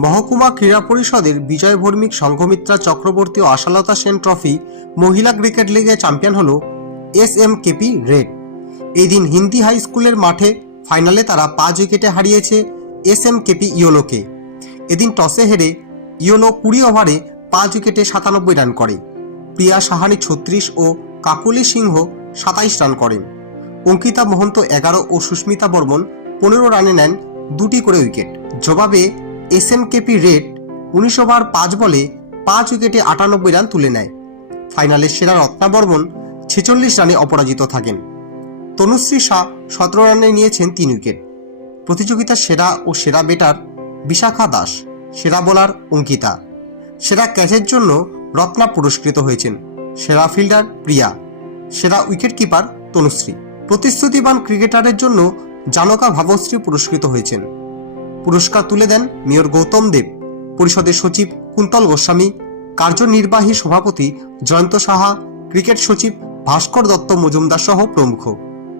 মহকুমা ক্রীড়া পরিষদের বিজয় ভৌমিক, সংঘমিত্রা চক্রবর্তী ও আশালতা সেন ট্রফি মহিলা ক্রিকেট লিগে চ্যাম্পিয়ন হল SMKP রেড। এই দিন হিন্দি হাই স্কুলের মাঠে ফাইনালে তারা 5 উইকেটে হারিয়েছে SMKP ইয়োলোকে। এদিন টসে হেরে ইয়োলো 20 ওভারে 5 উইকেটে 97 রান করে। প্রিয়া সাহানি 36 ও কাকুলি সিংহ 27 রান করেন। অঙ্কিতা মহন্ত 11 ও সুস্মিতা বর্মন 15 রানে নেন 2টি করে উইকেট। জবাবে SMKP রেড 19 ওভার 5 বলে 5 উইকেটে 98 রান তুলে নেয়। ফাইনালে সেরা রত্না বর্মন 46 রানে অপরাজিত থাকেন। তনুশ্রী শাহ 17 রানে নিয়েছেন 3 উইকেট। প্রতিযোগিতার সেরা ও সেরা ব্যাটার বিশাখা দাস, সেরা বোলার অঙ্কিতা, সেরা ক্যাচের জন্য রত্না পুরস্কৃত হয়েছেন, সেরা ফিল্ডার প্রিয়া, সেরা উইকেট কিপার তনুশ্রী। প্রতিশ্রুতিবান ক্রিকেটারের জন্য জানকা ভাবশ্রী পুরস্কৃত হয়েছেন। পুরস্কার তুলে দেন মেয়র গৌতম দেব, পরিষদের সচিব কুন্তল গোস্বামী, কার্যনির্বাহী সভাপতি জয়ন্ত সাহা, ক্রিকেট সচিব ভাস্কর দত্ত মজুমদার সহ প্রমুখ।